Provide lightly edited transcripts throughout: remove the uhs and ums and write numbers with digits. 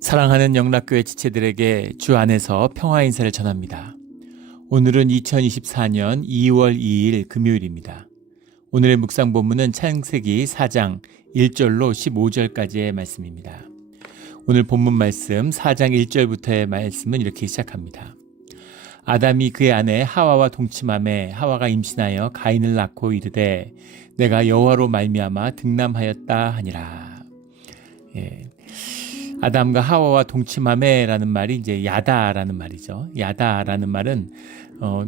사랑하는 영락교회 지체들에게 주 안에서 평화 인사를 전합니다. 오늘은 2024년 2월 2일 금요일입니다. 오늘의 묵상 본문은 창세기 4장 1절로 15절까지의 말씀입니다. 오늘 본문 말씀 4장 1절부터의 말씀은 이렇게 시작합니다. 아담이 그의 아내 하와와 동침하매 하와가 임신하여 가인을 낳고 이르되 내가 여호와로 말미암아 등남하였다 하니라. 아담과 하와와 동침하매라는 말이 이제 야다라는 말이죠. 야다라는 말은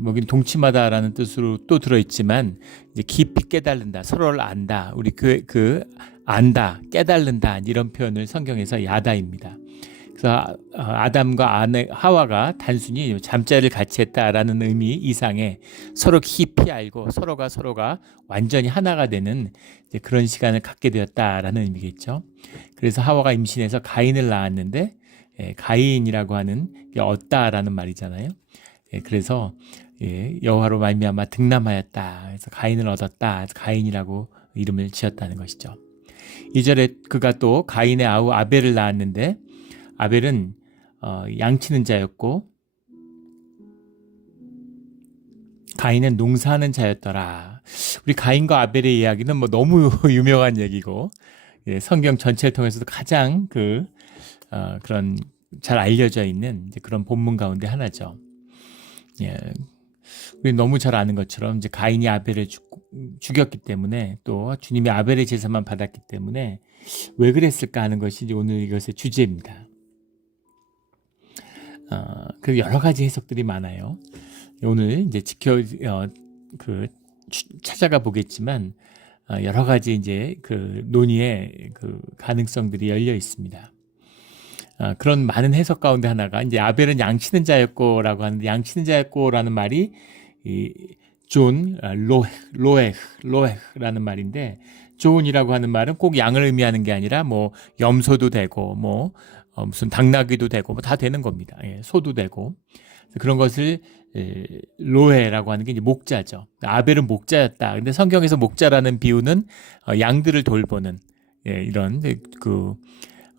여기 동침하다라는 뜻으로 또 들어있지만 이제 깊이 깨달는다, 서로를 안다, 우리 안다, 깨달는다 이런 표현을 성경에서 야다입니다. 그래서 아담과 아내 하와가 단순히 잠자리를 같이 했다라는 의미 이상의 서로 깊이 알고 서로가 완전히 하나가 되는 이제 그런 시간을 갖게 되었다라는 의미겠죠. 그래서 하와가 임신해서 가인을 낳았는데 가인이라고 하는 게 얻다라는 말이잖아요. 그래서 여호와로 말미암아 등남하였다. 그래서 가인을 얻었다. 가인이라고 이름을 지었다는 것이죠. 2절에 그가 또 가인의 아우 아벨을 낳았는데 아벨은 양치는 자였고 가인은 농사하는 자였더라. 우리 가인과 아벨의 이야기는 뭐 너무 유명한 얘기고 성경 전체를 통해서도 가장 그런 잘 알려져 있는 이제 그런 본문 가운데 하나죠. 우리 너무 잘 아는 것처럼 이제 가인이 아벨을 죽였기 때문에 또 주님이 아벨의 제사만 받았기 때문에 왜 그랬을까 하는 것이 이제 오늘 이것의 주제입니다. 그 여러 가지 해석들이 많아요. 오늘 이제 찾아가 보겠지만 여러 가지 이제 그 논의의 그 가능성들이 열려 있습니다. 그런 많은 해석 가운데 하나가 이제 아벨은 양치는 자였고라고 하는데 양치는 자였고라는 말이 존 로에라는 말인데 존이라고 하는 말은 꼭 양을 의미하는 게 아니라 뭐 염소도 되고 뭐 무슨 당나귀도 되고 뭐 다 되는 겁니다. 소도 되고 그런 것을 로에라고 하는 게 이제 목자죠. 아벨은 목자였다. 근데 성경에서 목자라는 비유는 양들을 돌보는 이런 그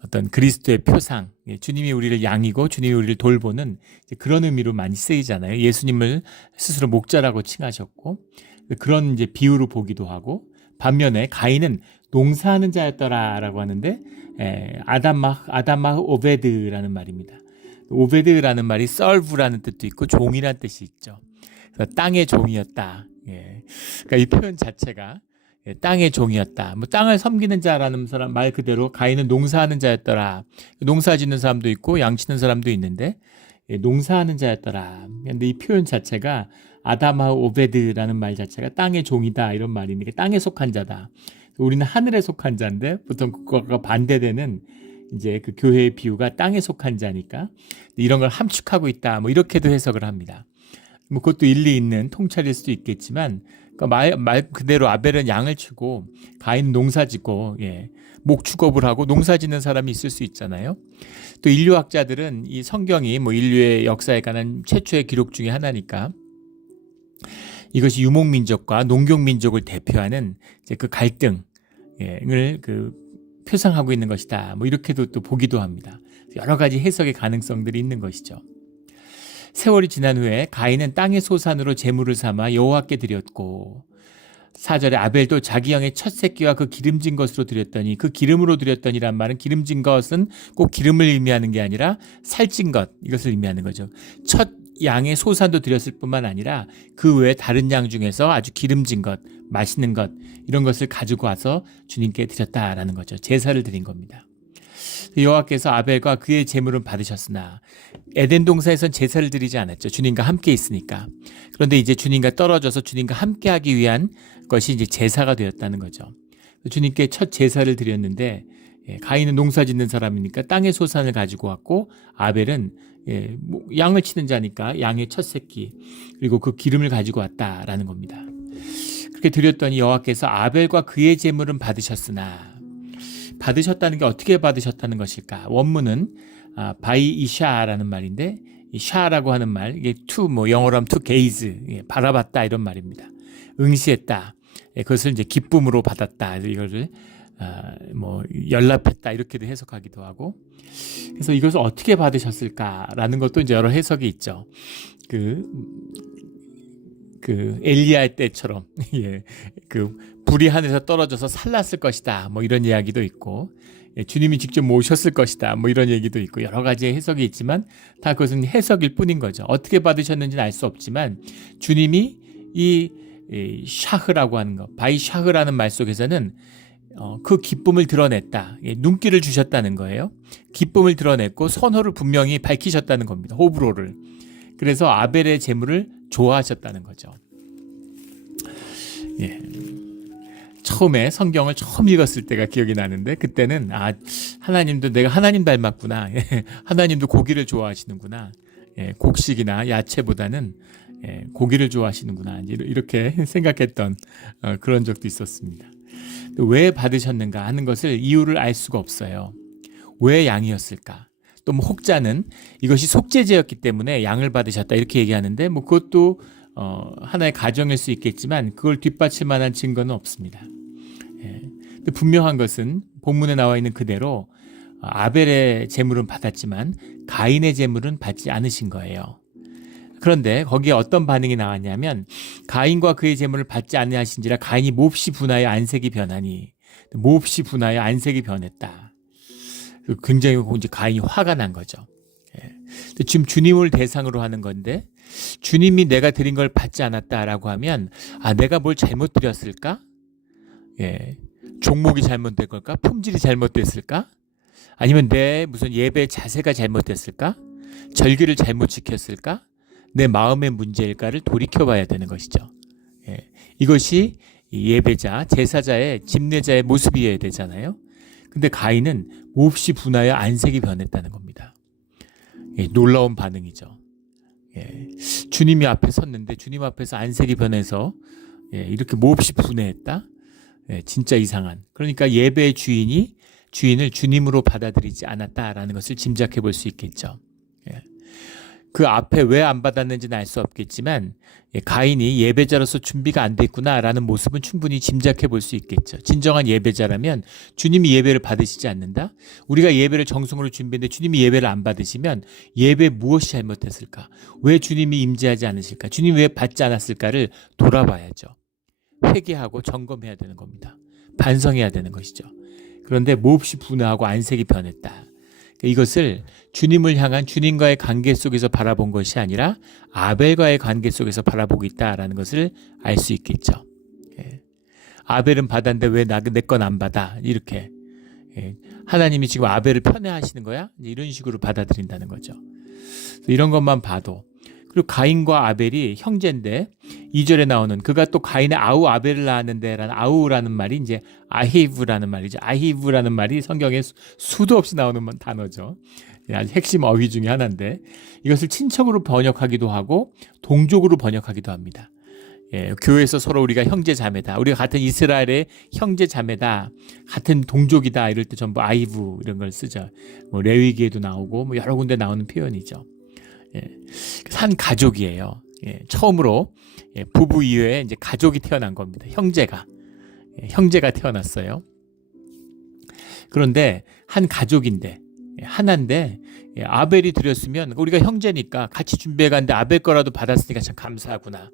어떤 그리스도의 표상, 주님이 우리를 양이고 주님이 우리를 돌보는 그런 의미로 많이 쓰이잖아요. 예수님을 스스로 목자라고 칭하셨고 그런 이제 비유로 보기도 하고 반면에 가인은 농사하는 자였더라라고 하는데 아담마 오베드라는 말입니다. 오베드라는 말이 썰브라는 뜻도 있고 종이라는 뜻이 있죠. 그래서 땅의 종이었다. 그러니까 이 표현 자체가 땅의 종이었다. 뭐 땅을 섬기는 자라는 사람 말 그대로 가인은 농사하는 자였더라. 농사 짓는 사람도 있고 양치는 사람도 있는데 농사하는 자였더라. 그런데 이 표현 자체가 아담하 오베드라는 말 자체가 땅의 종이다 이런 말이니까 땅에 속한 자다. 우리는 하늘에 속한 자인데 보통 그거가 반대되는 이제 그 교회의 비유가 땅에 속한 자니까 이런 걸 함축하고 있다. 뭐 이렇게도 해석을 합니다. 뭐 그것도 일리 있는 통찰일 수도 있겠지만 그러니까 말 그대로 아벨은 양을 치고 가인은 농사짓고 목축업을 하고 농사짓는 사람이 있을 수 있잖아요. 또 인류학자들은 이 성경이 뭐 인류의 역사에 관한 최초의 기록 중에 하나니까 이것이 유목민족과 농경민족을 대표하는 이제 그 갈등을 표상하고 있는 것이다. 뭐 이렇게도 또 보기도 합니다. 여러 가지 해석의 가능성들이 있는 것이죠. 세월이 지난 후에 가인은 땅의 소산으로 제물을 삼아 여호와께 드렸고 4절에 아벨도 자기 형의 첫 새끼와 그 기름진 것으로 드렸더니 그 기름으로 드렸더니란 말은 기름진 것은 꼭 기름을 의미하는 게 아니라 살찐 것 이것을 의미하는 거죠. 첫 양의 소산도 드렸을 뿐만 아니라 그 외에 다른 양 중에서 아주 기름진 것, 맛있는 것 이런 것을 가지고 와서 주님께 드렸다라는 거죠. 제사를 드린 겁니다. 여호와께서 아벨과 그의 제물은 받으셨으나 에덴 동산에선 제사를 드리지 않았죠. 주님과 함께 있으니까. 그런데 이제 주님과 떨어져서 주님과 함께하기 위한 것이 이제 제사가 되었다는 거죠. 주님께 첫 제사를 드렸는데 가인은 농사 짓는 사람이니까 땅의 소산을 가지고 왔고 아벨은 양을 치는 자니까 양의 첫 새끼 그리고 그 기름을 가지고 왔다라는 겁니다. 그렇게 드렸더니 여호와께서 아벨과 그의 제물은 받으셨으나 받으셨다는 게 어떻게 받으셨다는 것일까? 원문은 바이 이샤라는 말인데 이 샤라고 하는 말 이게 뭐 영어로 하면 to gaze 바라봤다 이런 말입니다. 응시했다. 그것을 이제 기쁨으로 받았다. 이거를 뭐 연락했다 이렇게도 해석하기도 하고. 그래서 이것을 어떻게 받으셨을까라는 것도 이제 여러 해석이 있죠. 그 엘리야 때처럼 예, 그 불이 하늘에서 떨어져서 살랐을 것이다. 뭐 이런 이야기도 있고, 예, 주님이 직접 모셨을 것이다. 뭐 이런 얘기도 있고 여러 가지의 해석이 있지만 다 그것은 해석일 뿐인 거죠. 어떻게 받으셨는지는 알 수 없지만 주님이 이 샤흐라고 하는 것, 바이 샤흐라는 말 속에서는 그 기쁨을 드러냈다. 예, 눈길을 주셨다는 거예요. 기쁨을 드러냈고 선호를 분명히 밝히셨다는 겁니다. 호불호를. 그래서 아벨의 제물을 좋아하셨다는 거죠. 예. 처음에 성경을 처음 읽었을 때가 기억이 나는데 그때는 하나님도 내가 하나님 닮았구나. 예, 하나님도 고기를 좋아하시는구나. 예, 곡식이나 야채보다는 고기를 좋아하시는구나. 이렇게 생각했던 그런 적도 있었습니다. 왜 받으셨는가 하는 것을 이유를 알 수가 없어요. 왜 양이었을까? 또 뭐 혹자는 이것이 속죄제였기 때문에 양을 받으셨다 이렇게 얘기하는데 뭐 그것도 하나의 가정일 수 있겠지만 그걸 뒷받칠 만한 증거는 없습니다. 예. 근데 분명한 것은 본문에 나와 있는 그대로 아벨의 제물은 받았지만 가인의 제물은 받지 않으신 거예요. 그런데 거기에 어떤 반응이 나왔냐면 가인과 그의 제물을 받지 아니하신지라 가인이 몹시 분하여 안색이 변하니, 몹시 분하여 안색이 변했다. 굉장히 이제 가인이 화가 난 거죠. 예. 지금 주님을 대상으로 하는 건데 주님이 내가 드린 걸 받지 않았다라고 하면 내가 뭘 잘못 드렸을까? 예. 종목이 잘못된 걸까? 품질이 잘못됐을까? 아니면 내 무슨 예배 자세가 잘못됐을까? 절기를 잘못 지켰을까? 내 마음의 문제일까를 돌이켜봐야 되는 것이죠. 예. 이것이 예배자, 제사자의 집례자의 모습이어야 되잖아요. 근데 가인은 몹시 분하여 안색이 변했다는 겁니다. 예, 놀라운 반응이죠. 예, 주님이 앞에 섰는데 주님 앞에서 안색이 변해서 이렇게 몹시 분해했다? 예, 진짜 이상한. 그러니까 예배의 주인을 주님으로 받아들이지 않았다라는 것을 짐작해 볼 수 있겠죠. 예. 그 앞에 왜 안 받았는지는 알 수 없겠지만 가인이 예배자로서 준비가 안 됐구나라는 모습은 충분히 짐작해 볼 수 있겠죠. 진정한 예배자라면 주님이 예배를 받으시지 않는다? 우리가 예배를 정성으로 준비했는데 주님이 예배를 안 받으시면 예배 무엇이 잘못됐을까? 왜 주님이 임재하지 않으실까? 주님이 왜 받지 않았을까를 돌아봐야죠. 회개하고 점검해야 되는 겁니다. 반성해야 되는 것이죠. 그런데 몹시 분하고 안색이 변했다. 이것을 주님을 향한 주님과의 관계 속에서 바라본 것이 아니라 아벨과의 관계 속에서 바라보고 있다라는 것을 알 수 있겠죠. 예. 아벨은 받았는데 왜 내 건 안 받아? 이렇게. 예. 하나님이 지금 아벨을 편애하시는 거야? 이런 식으로 받아들인다는 거죠. 이런 것만 봐도. 그리고 가인과 아벨이 형제인데 2절에 나오는 그가 또 가인의 아우 아벨을 낳았는데 라는 아우라는 말이 이제 아히브라는 말이죠. 아히브라는 말이 성경에 수도 없이 나오는 단어죠. 아주 핵심 어휘 중에 하나인데 이것을 친척으로 번역하기도 하고 동족으로 번역하기도 합니다. 예, 교회에서 서로 우리가 형제 자매다. 우리가 같은 이스라엘의 형제 자매다. 같은 동족이다. 이럴 때 전부 아이브 이런 걸 쓰죠. 뭐 레위기에도 나오고 뭐 여러 군데 나오는 표현이죠. 예, 한 가족이에요. 예, 처음으로 부부 이외에 이제 가족이 태어난 겁니다. 형제가 태어났어요. 그런데 한 가족인데 하나인데 아벨이 드렸으면 우리가 형제니까 같이 준비해 갔는데 아벨 거라도 받았으니까 참 감사하구나.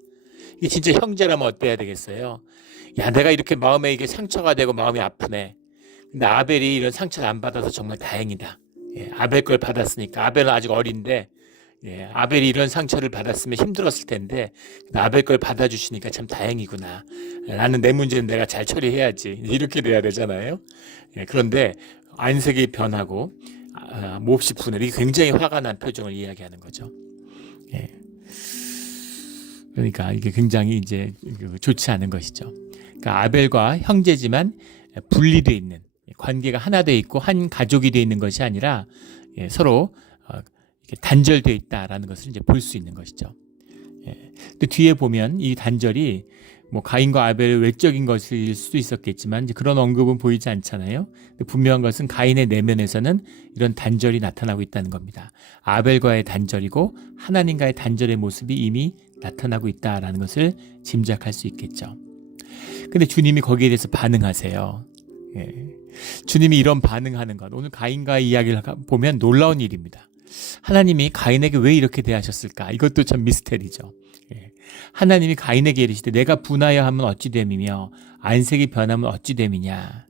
이게 진짜 형제라면 어때야 되겠어요? 야, 내가 이렇게 마음에 이게 상처가 되고 마음이 아프네. 근데 아벨이 이런 상처를 안 받아서 정말 다행이다. 예, 아벨 걸 받았으니까. 아벨은 아직 어린데 아벨이 이런 상처를 받았으면 힘들었을 텐데 아벨 걸 받아주시니까 참 다행이구나. 나는 내 문제는 내가 잘 처리해야지. 이렇게 돼야 되잖아요. 그런데 안색이 변하고 몹시 분해. 이게 굉장히 화가 난 표정을 이야기하는 거죠. 그러니까 이게 굉장히 이제 좋지 않은 것이죠. 그러니까 아벨과 형제지만 분리되어 있는 관계가 하나 되어 있고 한 가족이 되어 있는 것이 아니라 서로 단절되어 있다라는 것을 이제 볼 수 있는 것이죠. 근데 뒤에 보면 이 단절이 뭐 가인과 아벨의 외적인 것일 수도 있었겠지만 이제 그런 언급은 보이지 않잖아요. 근데 분명한 것은 가인의 내면에서는 이런 단절이 나타나고 있다는 겁니다. 아벨과의 단절이고 하나님과의 단절의 모습이 이미 나타나고 있다라는 것을 짐작할 수 있겠죠. 근데 주님이 거기에 대해서 반응하세요. 주님이 이런 반응하는 것, 오늘 가인과의 이야기를 보면 놀라운 일입니다. 하나님이 가인에게 왜 이렇게 대하셨을까? 이것도 참 미스테리죠. 예. 하나님이 가인에게 이르시되 내가 분하여 하면 어찌 됨이며 안색이 변하면 어찌 됨이냐.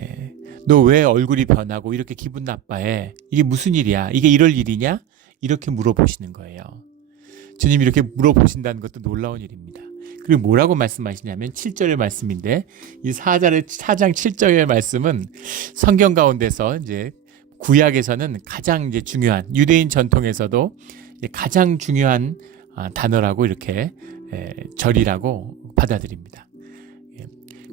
예. 너 왜 얼굴이 변하고 이렇게 기분 나빠해? 이게 무슨 일이야? 이게 이럴 일이냐? 이렇게 물어보시는 거예요. 주님이 이렇게 물어보신다는 것도 놀라운 일입니다. 그리고 뭐라고 말씀하시냐면 7절의 말씀인데, 이 4장 7절의 말씀은 성경 가운데서 이제 구약에서는 가장 이제 중요한, 유대인 전통에서도 가장 중요한 단어라고 이렇게 절이라고 받아들입니다.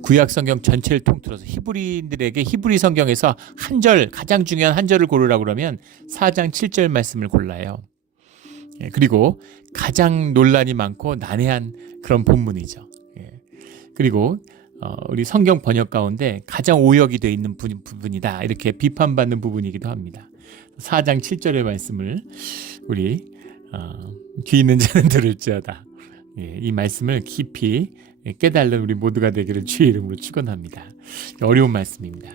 구약 성경 전체를 통틀어서 히브리인들에게 히브리 성경에서 한 절, 가장 중요한 한 절을 고르라고 그러면 4장 7절 말씀을 골라요. 그리고 가장 논란이 많고 난해한 그런 본문이죠. 그리고 우리 성경 번역 가운데 가장 오역이 되어 있는 부분이다, 이렇게 비판받는 부분이기도 합니다. 4장 7절의 말씀을 우리 귀 있는 자는 들을지어다. 이 말씀을 깊이 깨달는 우리 모두가 되기를 주의 이름으로 축원합니다. 어려운 말씀입니다.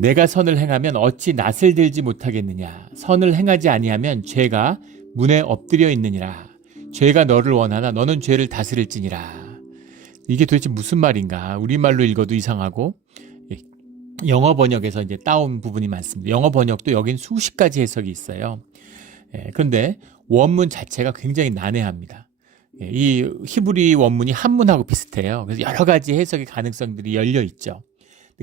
내가 선을 행하면 어찌 낯을 들지 못하겠느냐. 선을 행하지 아니하면 죄가 문에 엎드려 있느니라. 죄가 너를 원하나 너는 죄를 다스릴지니라. 이게 도대체 무슨 말인가? 우리말로 읽어도 이상하고 영어 번역에서 이제 따온 부분이 많습니다. 영어 번역도 여긴 수십 가지 해석이 있어요. 그런데 원문 자체가 굉장히 난해합니다. 이 히브리 원문이 한문하고 비슷해요. 그래서 여러 가지 해석의 가능성들이 열려 있죠.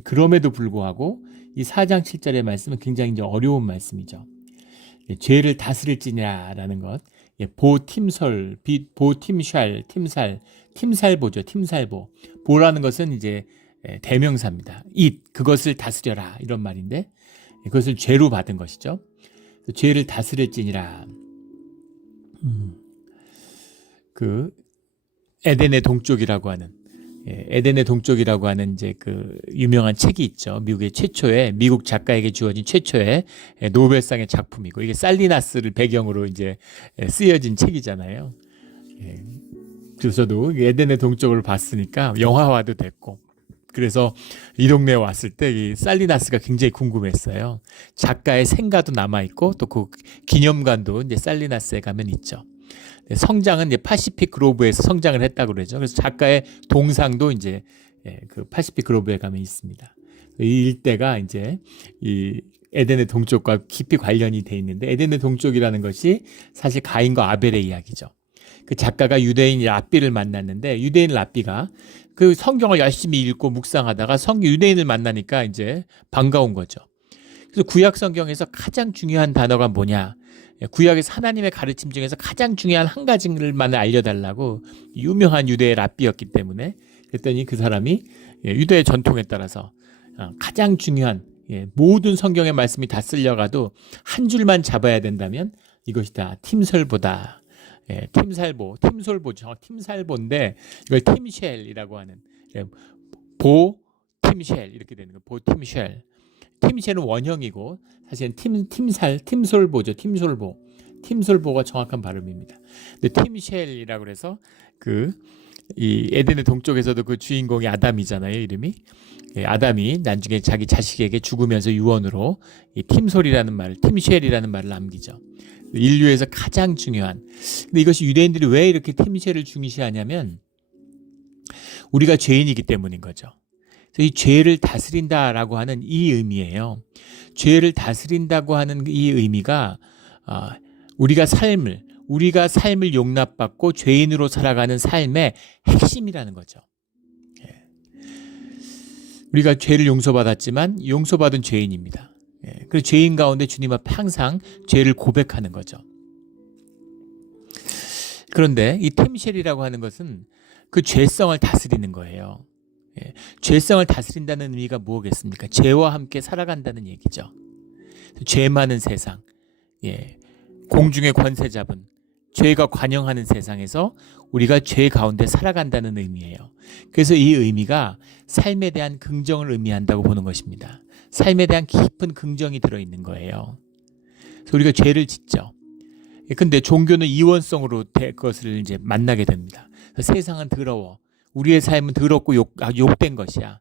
그럼에도 불구하고 이 4장 7절의 말씀은 굉장히 이제 어려운 말씀이죠. 죄를 다스릴지냐라는 것, 보팀설, 보팀샬, 팀살, 팀살보죠. 팀살보. 보라는 것은 이제 대명사입니다. 그것을 다스려라, 이런 말인데 그것을 죄로 받은 것이죠. 죄를 다스릴지니라. 그 에덴의 동쪽이라고 하는 이제 그 유명한 책이 있죠. 미국의 최초의, 미국 작가에게 주어진 최초의 노벨상의 작품이고, 이게 살리나스를 배경으로 이제 쓰여진 책이잖아요. 그래서 저도 에덴의 동쪽을 봤으니까 영화화도 됐고, 그래서 이 동네에 왔을 때 이 살리나스가 굉장히 궁금했어요. 작가의 생가도 남아있고 또 그 기념관도 이제 살리나스에 가면 있죠. 성장은 이제 파시픽 그로브에서 성장을 했다고 그러죠. 그래서 작가의 동상도 이제 그 파시픽 그로브에 가면 있습니다. 이 일대가 이제 이 에덴의 동쪽과 깊이 관련이 돼 있는데, 에덴의 동쪽이라는 것이 사실 가인과 아벨의 이야기죠. 그 작가가 유대인 랍비를 만났는데, 유대인 랍비가 그 성경을 열심히 읽고 묵상하다가 유대인을 만나니까 이제 반가운 거죠. 그래서 구약 성경에서 가장 중요한 단어가 뭐냐? 구약에서 하나님의 가르침 중에서 가장 중요한 한 가지만 알려달라고 유명한 유대의 랍비였기 때문에, 그랬더니 그 사람이 유대의 전통에 따라서 가장 중요한, 모든 성경의 말씀이 다 쓸려가도 한 줄만 잡아야 된다면 이것이다. 팀설보다. 팀솔보죠. 팀살보인데 이걸 팀쉘이라고 하는, 보팀쉘 이렇게 되는 거예요. 보팀쉘. 팀쉘은 원형이고 사실은 팀솔보죠. 팀솔보가 정확한 발음입니다. 근데 팀쉘이라고 그래서 이 에덴의 동쪽에서도 그 주인공이 아담이잖아요, 이름이. 아담이 나중에 자기 자식에게 죽으면서 유언으로 이 팀솔이라는 말을, 팀쉘이라는 말을 남기죠. 인류에서 가장 중요한. 근데 이것이 유대인들이 왜 이렇게 팀쉘을 중시하냐면 우리가 죄인이기 때문인 거죠. 그래서 이 죄를 다스린다라고 하는 이 의미예요. 죄를 다스린다고 하는 이 의미가 우리가 삶을 용납받고 죄인으로 살아가는 삶의 핵심이라는 거죠. 우리가 죄를 용서받았지만 용서받은 죄인입니다. 그래서 죄인 가운데 주님 앞에 항상 죄를 고백하는 거죠. 그런데 이 팀쉘이라고 하는 것은 그 죄성을 다스리는 거예요. 죄성을 다스린다는 의미가 뭐겠습니까? 죄와 함께 살아간다는 얘기죠. 죄 많은 세상, 공중의 권세 잡은, 죄가 관영하는 세상에서 우리가 죄 가운데 살아간다는 의미예요. 그래서 이 의미가 삶에 대한 긍정을 의미한다고 보는 것입니다. 삶에 대한 깊은 긍정이 들어있는 거예요. 그래서 우리가 죄를 짓죠. 근데 종교는 이원성으로 그것을 이제 만나게 됩니다. 세상은 더러워. 우리의 삶은 더럽고 욕된 것이야.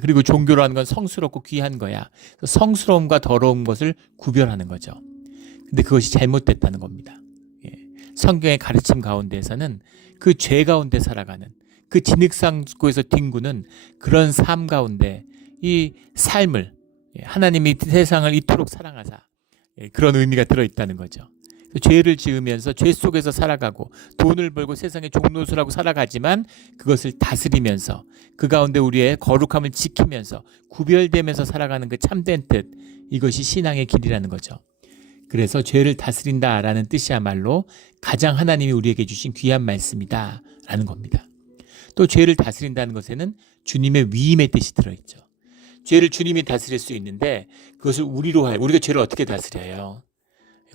그리고 종교라는 건 성스럽고 귀한 거야. 성스러움과 더러운 것을 구별하는 거죠. 근데 그것이 잘못됐다는 겁니다. 성경의 가르침 가운데에서는 그 죄 가운데 살아가는 그 진흙상고에서 뒹구는 그런 삶 가운데 이 삶을 하나님이 세상을 이토록 사랑하사 그런 의미가 들어있다는 거죠. 죄를 지으면서 죄 속에서 살아가고 돈을 벌고 세상의 종노수라고 살아가지만 그것을 다스리면서 그 가운데 우리의 거룩함을 지키면서 구별되면서 살아가는 그 참된 뜻, 이것이 신앙의 길이라는 거죠. 그래서 죄를 다스린다라는 뜻이야말로 가장 하나님이 우리에게 주신 귀한 말씀이다라는 겁니다. 또 죄를 다스린다는 것에는 주님의 위임의 뜻이 들어있죠. 죄를 주님이 다스릴 수 있는데 그것을 우리로 하여 우리가 죄를 어떻게 다스려요?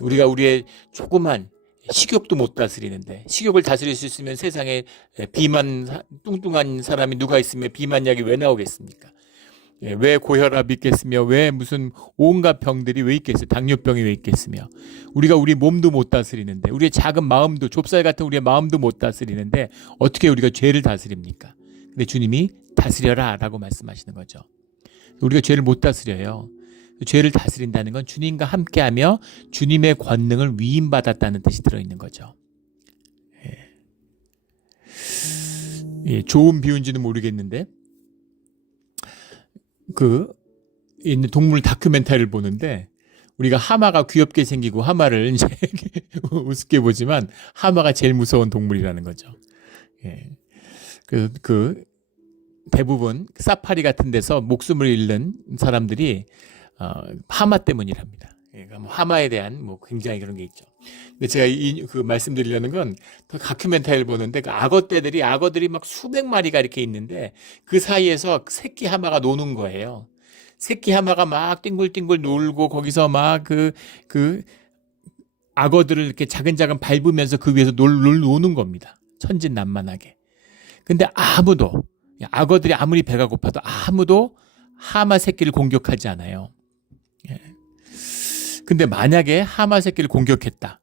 우리가 우리의 조그만 식욕도 못 다스리는데 식욕을 다스릴 수 있으면 세상에 뚱뚱한 사람이 누가 있으면 비만약이 왜 나오겠습니까? 왜 고혈압이 있겠으며 왜 무슨 온갖 병들이 왜 있겠어요? 당뇨병이 왜 있겠으며 우리가 우리 몸도 못 다스리는데 우리의 작은 마음도 좁쌀 같은 우리의 마음도 못 다스리는데 어떻게 우리가 죄를 다스립니까? 근데 주님이 다스려라 라고 말씀하시는 거죠. 우리가 죄를 못 다스려요. 죄를 다스린다는 건 주님과 함께하며 주님의 권능을 위임받았다는 뜻이 들어있는 거죠. 좋은 비유인지는 모르겠는데 있는 동물 다큐멘터리를 보는데 우리가 하마가 귀엽게 생기고 하마를 이제 우습게 보지만 하마가 제일 무서운 동물이라는 거죠. 대부분 사파리 같은 데서 목숨을 잃는 사람들이 하마 때문이랍니다. 하마에 대한 굉장히 그런 게 있죠. 근데 제가 그 말씀드리려는 건 다큐멘터리를 보는데 그 악어들이 막 수백 마리가 이렇게 있는데 그 사이에서 새끼 하마가 노는 거예요. 새끼 하마가 막 띵글띵글 놀고 거기서 막 그 악어들을 이렇게 자근자근 밟으면서 그 위에서 노는 겁니다. 천진난만하게. 근데 악어들이 아무리 배가 고파도 아무도 하마 새끼를 공격하지 않아요. 근데 만약에 하마 새끼를 공격했다.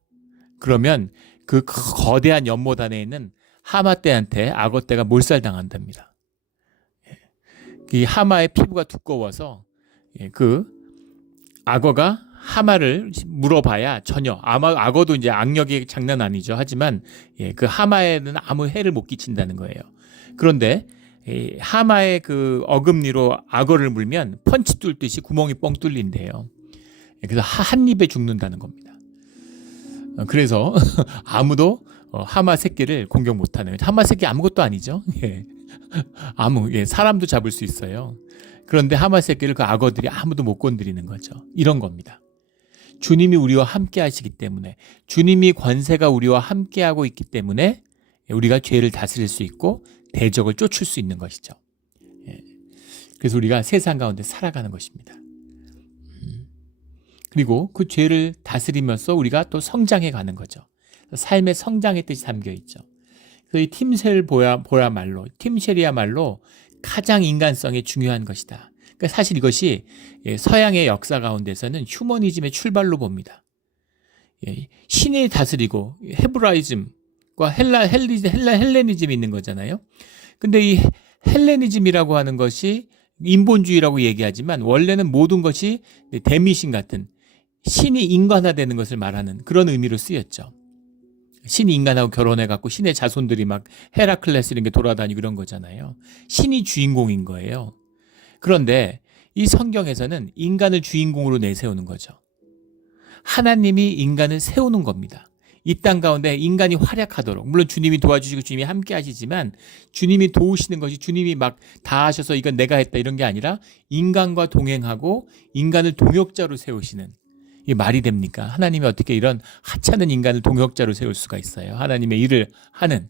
그러면 그 거대한 연못 안에 있는 하마떼한테 악어떼가 몰살당한답니다. 이 하마의 피부가 두꺼워서 그 악어가 하마를 물어봐야 전혀 악어도 이제 악력이 장난 아니죠. 하지만 그 하마에는 아무 해를 못 끼친다는 거예요. 그런데 하마의 그 어금니로 악어를 물면 펀치 뚫듯이 구멍이 뻥 뚫린대요. 그래서 한 입에 죽는다는 겁니다. 그래서 아무도 하마 새끼를 공격 못하는, 하마 새끼 아무것도 아니죠. 사람도 잡을 수 있어요. 그런데 하마 새끼를 그 악어들이 아무도 못 건드리는 거죠. 이런 겁니다. 주님이 우리와 함께 하시기 때문에, 주님이 권세가 우리와 함께하고 있기 때문에 우리가 죄를 다스릴 수 있고 대적을 쫓을 수 있는 것이죠. 그래서 우리가 세상 가운데 살아가는 것입니다. 그리고 그 죄를 다스리면서 우리가 또 성장해 가는 거죠. 삶의 성장의 뜻이 담겨 있죠. 그래서 이 팀쉘이야말로 가장 인간성에 중요한 것이다. 그러니까 사실 이것이 서양의 역사 가운데서는 휴머니즘의 출발로 봅니다. 신이 다스리고 헤브라이즘과 헬레니즘이 있는 거잖아요. 근데 이 헬레니즘이라고 하는 것이 인본주의라고 얘기하지만 원래는 모든 것이 데미신 같은 신이 인간화되는 것을 말하는 그런 의미로 쓰였죠. 신이 인간하고 결혼해갖고 신의 자손들이 막 헤라클레스 이런 게 돌아다니고 이런 거잖아요. 신이 주인공인 거예요. 그런데 이 성경에서는 인간을 주인공으로 내세우는 거죠. 하나님이 인간을 세우는 겁니다. 이 땅 가운데 인간이 활약하도록, 물론 주님이 도와주시고 주님이 함께 하시지만 주님이 도우시는 것이 주님이 막 다 하셔서 이건 내가 했다 이런 게 아니라 인간과 동행하고 인간을 동역자로 세우시는, 이게 말이 됩니까? 하나님이 어떻게 이런 하찮은 인간을 동역자로 세울 수가 있어요? 하나님의 일을 하는.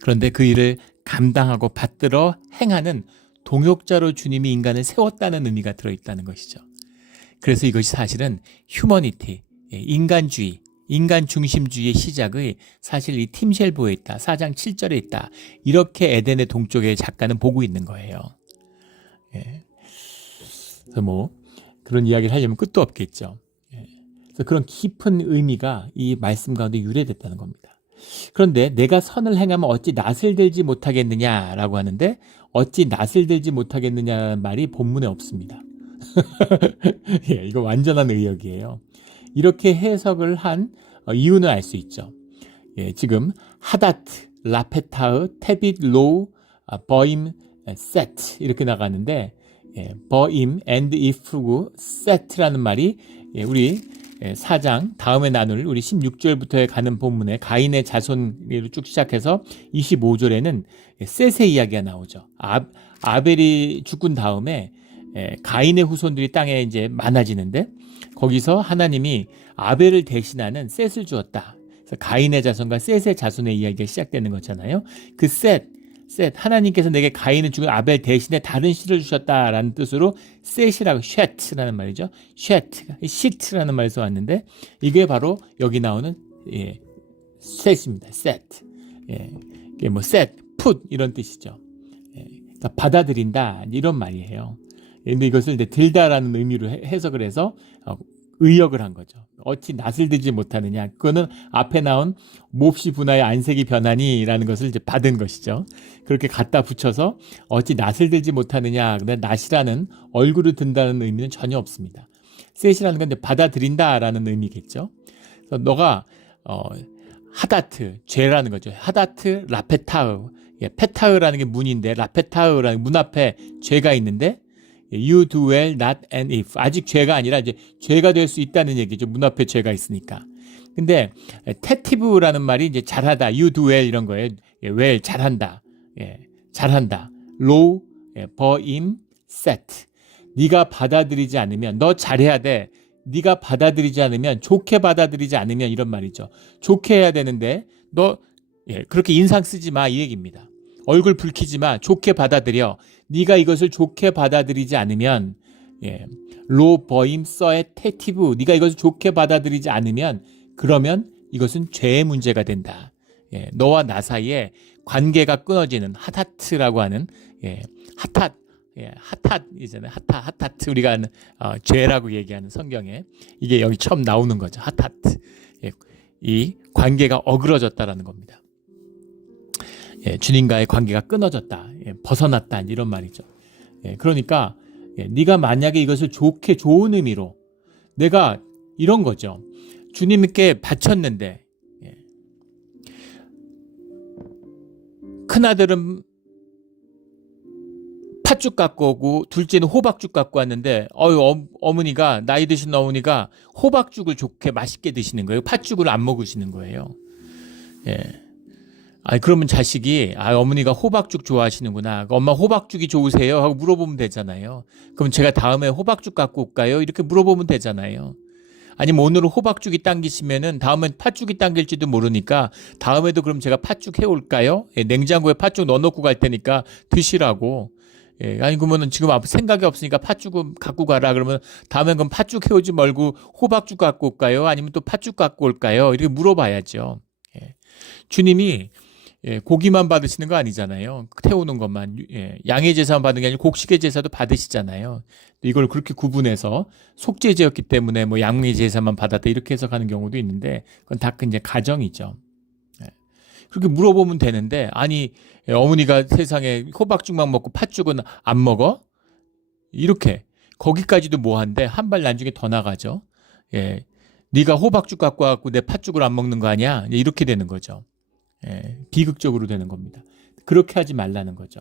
그런데 그 일을 감당하고 받들어 행하는 동역자로 주님이 인간을 세웠다는 의미가 들어있다는 것이죠. 그래서 이것이 사실은 휴머니티, 인간주의, 인간 중심주의의 시작의 사실 이 팀쉘보에 있다. 4장 7절에 있다. 이렇게 에덴의 동쪽에 작가는 보고 있는 거예요. 그래서 그런 이야기를 하려면 끝도 없겠죠. 그래서 그런 깊은 의미가 이 말씀 가운데 유래됐다는 겁니다. 그런데 내가 선을 행하면 어찌 낯을 들지 못하겠느냐라고 하는데 어찌 낯을 들지 못하겠느냐는 말이 본문에 없습니다. 예, 이거 완전한 의역이에요. 이렇게 해석을 한 이유는 알 수 있죠. 예, 지금 하다트, 라페타흐, 테빗, 로우, 버임, 세트 이렇게 나가는데 예, 버임, and if고 set라는 말이 예, 우리 4장 다음에 나눌 우리 16절부터에 가는 본문에 가인의 자손으로 쭉 시작해서 25절에는 셋의 이야기가 나오죠. 아벨이 죽은 다음에 가인의 후손들이 땅에 이제 많아지는데 거기서 하나님이 아벨을 대신하는 셋을 주었다. 그래서 가인의 자손과 셋의 자손의 이야기가 시작되는 거잖아요. 그 셋 하나님께서 내게 가인을 죽은 아벨 대신에 다른 씨를 주셨다라는 뜻으로 셋이라고 쉐트라는 말이죠. 시트라는 말에서 왔는데 이게 바로 여기 나오는 셋입니다. 셋. 이게 뭐 셋, 풋 이런 뜻이죠. 그러니까 받아들인다 이런 말이에요. 근데 이것을 이제 들다라는 의미로 해석을 해서 의역을 한 거죠. 어찌 낯을 들지 못하느냐. 그거는 앞에 나온 몹시 분하여 안색이 변하니라는 것을 이제 받은 것이죠. 그렇게 갖다 붙여서 어찌 낯을 들지 못하느냐. 근데 낯이라는 얼굴을 든다는 의미는 전혀 없습니다. 셋이라는 건 이제 받아들인다라는 의미겠죠. 그래서 너가 하다트, 죄라는 거죠. 하다트, 라페타흐. 페타흐라는 게 문인데 라페타흐라는 문 앞에 죄가 있는데 You do well, not and if. 아직 죄가 아니라 이제 죄가 될 수 있다는 얘기죠. 문 앞에 죄가 있으니까. 근데 테티브라는 말이 이제 잘하다, you do well 이런 거예요. well 잘한다, 잘한다. low, 버임, set. 네가 받아들이지 않으면 너 잘해야 돼. 네가 받아들이지 않으면 좋게 받아들이지 않으면 이런 말이죠. 좋게 해야 되는데 너 그렇게 인상 쓰지 마 이 얘기입니다. 얼굴 붉히지 마. 좋게 받아들여. 네가 이것을 좋게 받아들이지 않으면 로 버임 써의 테티브 네가 이것을 좋게 받아들이지 않으면 그러면 이것은 죄의 문제가 된다. 너와 나 사이에 관계가 끊어지는 하타트라고 하는 핫핫이잖아요. 하타트 우리가 하는 죄라고 얘기하는 성경에 이게 여기 처음 나오는 거죠. 하타트. 이 관계가 어그러졌다라는 겁니다. 주님과의 관계가 끊어졌다, 벗어났다 이런 말이죠. 그러니까 네가 만약에 이것을 좋은 의미로 내가 이런 거죠. 주님께 바쳤는데 큰아들은 팥죽 갖고 오고 둘째는 호박죽 갖고 왔는데 어머니가 나이 드신 어머니가 호박죽을 좋게 맛있게 드시는 거예요. 팥죽을 안 먹으시는 거예요. 그러면 자식이 어머니가 호박죽 좋아하시는구나. 엄마 호박죽이 좋으세요? 하고 물어보면 되잖아요. 그럼 제가 다음에 호박죽 갖고 올까요? 이렇게 물어보면 되잖아요. 아니면 오늘은 호박죽이 당기시면은 다음엔 팥죽이 당길지도 모르니까 다음에도 그럼 제가 팥죽 해올까요? 냉장고에 팥죽 넣어놓고 갈 테니까 드시라고. 아니 그러면은 지금 생각이 없으니까 팥죽은 갖고 가라. 그러면 다음엔 그럼 팥죽 해오지 말고 호박죽 갖고 올까요? 아니면 또 팥죽 갖고 올까요? 이렇게 물어봐야죠. 주님이 고기만 받으시는 거 아니잖아요. 태우는 것만. 양의 제사만 받는 게 아니고 곡식의 제사도 받으시잖아요. 이걸 그렇게 구분해서 속죄제였기 때문에 뭐 양의 제사만 받았다 이렇게 해석하는 경우도 있는데 그건 다 이제 가정이죠. 그렇게 물어보면 되는데 아니 어머니가 세상에 호박죽만 먹고 팥죽은 안 먹어? 이렇게 거기까지도 뭐한데 한 발 나중에 더 나가죠. 네가 호박죽 갖고 와갖고 내 팥죽을 안 먹는 거 아니야? 이렇게 되는 거죠. 비극적으로 되는 겁니다. 그렇게 하지 말라는 거죠.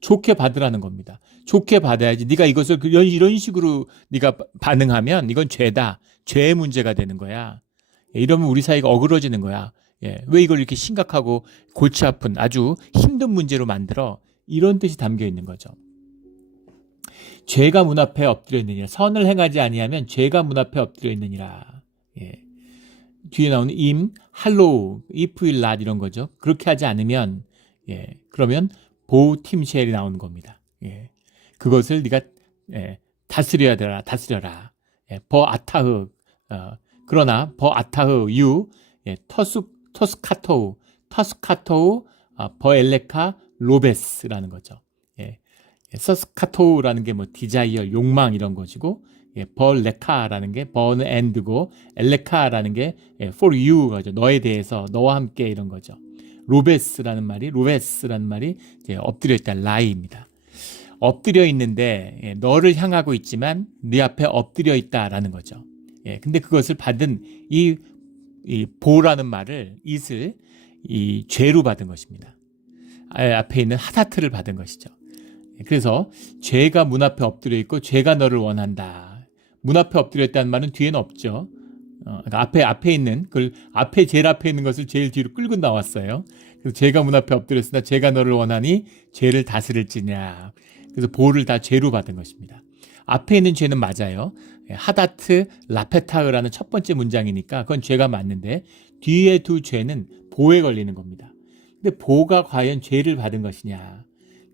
좋게 받으라는 겁니다. 좋게 받아야지. 네가 이것을 이런 식으로 네가 반응하면 이건 죄다. 죄의 문제가 되는 거야. 이러면 우리 사이가 어그러지는 거야. 왜 이걸 이렇게 심각하고 골치 아픈 아주 힘든 문제로 만들어? 이런 뜻이 담겨 있는 거죠. 죄가 문 앞에 엎드려 있느니라. 선을 행하지 아니하면 죄가 문 앞에 엎드려 있느니라. 뒤에 나오는 할로우, if will not 이런 거죠. 그렇게 하지 않으면 그러면 보팀쉘이 나오는 겁니다. 그것을 네가 다스려야 되라. 다스려라. 버아타흐 그러나 버아타흐 유 터스카토우 버엘레카 로베스라는 거죠. 서스카토우라는 게 뭐 디자이어 욕망 이런 것이고 벌레카라는 게 버는 and고 엘레카라는 게 for you 거죠. 너에 대해서, 너와 함께 이런 거죠. 로베스라는 말이 이제 엎드려 있다, 라이입니다. 엎드려 있는데 너를 향하고 있지만 네 앞에 엎드려 있다라는 거죠. 근데 그것을 받은 이 보라는 말을 it을 이 죄로 받은 것입니다. 앞에 있는 하다트를 받은 것이죠. 그래서 죄가 문 앞에 엎드려 있고 죄가 너를 원한다. 문 앞에 엎드려 있다는 말은 뒤에는 없죠. 그러니까 앞에 있는 그 앞에 제일 앞에 있는 것을 제일 뒤로 끌고 나왔어요. 그래서 죄가 문 앞에 엎드렸으나 죄가 너를 원하니 죄를 다스릴지냐. 그래서 보를 다 죄로 받은 것입니다. 앞에 있는 죄는 맞아요. 하다트 라페타흐라는 첫 번째 문장이니까 그건 죄가 맞는데 뒤에 두 죄는 보에 걸리는 겁니다. 근데 보가 과연 죄를 받은 것이냐.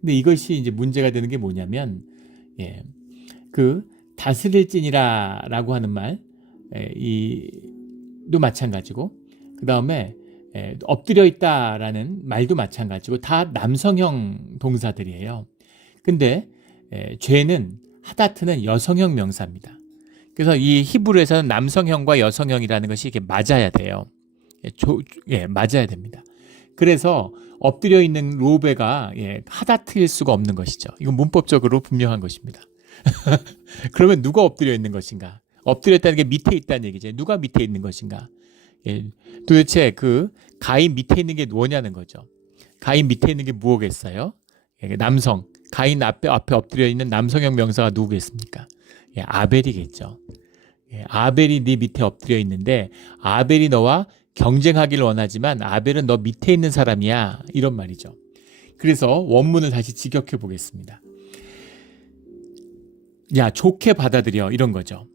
근데 이것이 이제 문제가 되는 게 뭐냐면 그 다스릴지니라라고 하는 말 이도 마찬가지고 그 다음에 엎드려 있다라는 말도 마찬가지고 다 남성형 동사들이에요. 근데 죄는 하다트는 여성형 명사입니다. 그래서 이 히브리에서는 남성형과 여성형이라는 것이 이렇게 맞아야 돼요. 맞아야 됩니다. 그래서 엎드려 있는 로베가 하다트일 수가 없는 것이죠. 이건 문법적으로 분명한 것입니다. 그러면 누가 엎드려 있는 것인가? 엎드려 있다는 게 밑에 있다는 얘기죠. 누가 밑에 있는 것인가? 도대체 그 가인 밑에 있는 게 뭐냐는 거죠. 가인 밑에 있는 게 무엇겠어요? 남성. 가인 앞에 엎드려 있는 남성형 명사가 누구겠습니까? 아벨이겠죠. 아벨이 네 밑에 엎드려 있는데 아벨이 너와 경쟁하기를 원하지만 아벨은 너 밑에 있는 사람이야. 이런 말이죠. 그래서 원문을 다시 직역해 보겠습니다. 야, 좋게 받아들여. 이런 거죠.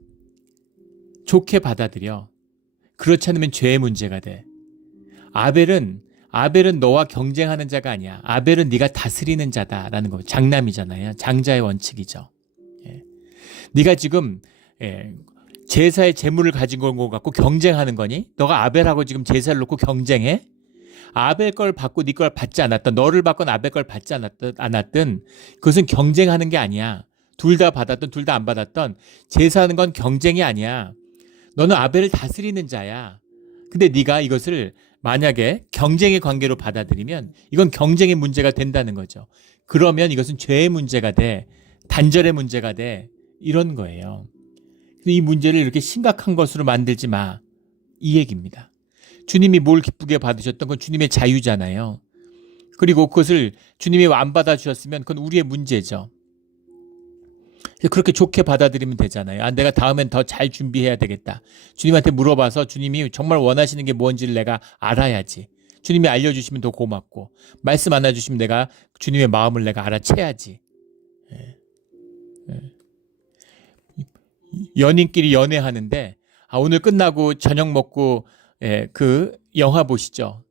좋게 받아들여. 그렇지 않으면 죄의 문제가 돼. 아벨은 너와 경쟁하는 자가 아니야. 아벨은 네가 다스리는 자다라는 거. 장남이잖아요. 장자의 원칙이죠. 네가 지금 제사의 재물을 가진 것 갖고 경쟁하는 거니? 너가 아벨하고 지금 제사를 놓고 경쟁해? 아벨 걸 받고 네 걸 받지 않았던, 너를 받건 아벨 걸 받지 않았든 그것은 경쟁하는 게 아니야. 둘 다 받았던 둘 다 안 받았던 제사하는 건 경쟁이 아니야. 너는 아벨을 다스리는 자야. 근데 네가 이것을 만약에 경쟁의 관계로 받아들이면 이건 경쟁의 문제가 된다는 거죠. 그러면 이것은 죄의 문제가 돼. 단절의 문제가 돼. 이런 거예요. 이 문제를 이렇게 심각한 것으로 만들지 마. 이 얘기입니다. 주님이 뭘 기쁘게 받으셨던 건 주님의 자유잖아요. 그리고 그것을 주님이 안 받아주셨으면 그건 우리의 문제죠. 그렇게 좋게 받아들이면 되잖아요. 내가 다음엔 더 잘 준비해야 되겠다. 주님한테 물어봐서 주님이 정말 원하시는 게 뭔지를 내가 알아야지. 주님이 알려주시면 더 고맙고, 말씀 안 해주시면 내가 주님의 마음을 내가 알아채야지. 연인끼리 연애하는데 오늘 끝나고 저녁 먹고 그 영화 보시죠.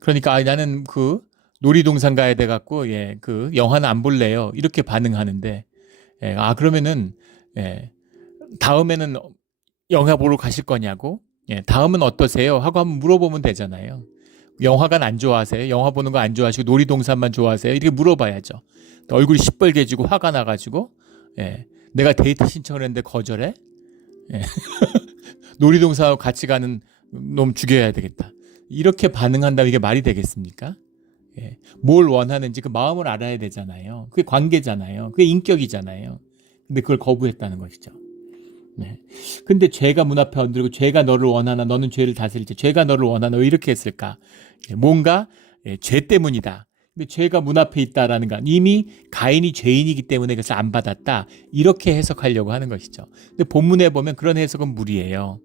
그러니까 나는 그 놀이동산 가야 돼 갖고 그 영화는 안 볼래요. 이렇게 반응하는데 그러면은 다음에는 영화 보러 가실 거냐고? 다음은 어떠세요? 하고 한번 물어보면 되잖아요. 영화관 안 좋아하세요? 영화 보는 거 안 좋아하시고 놀이동산만 좋아하세요? 이렇게 물어봐야죠. 얼굴이 시뻘개지고 화가 나가지고 내가 데이트 신청을 했는데 거절해? 놀이동산하고 같이 가는 놈 죽여야 되겠다. 이렇게 반응한다면 이게 말이 되겠습니까? 뭘 원하는지 그 마음을 알아야 되잖아요. 그게 관계잖아요. 그게 인격이잖아요. 근데 그걸 거부했다는 것이죠. 근데 죄가 문 앞에 엎드리고 죄가 너를 원하나 너는 죄를 다스릴지 죄가 너를 원하나 왜 이렇게 했을까? 뭔가 죄 때문이다. 근데 죄가 문 앞에 있다라는 건 이미 가인이 죄인이기 때문에 그것을 안 받았다. 이렇게 해석하려고 하는 것이죠. 근데 본문에 보면 그런 해석은 무리예요.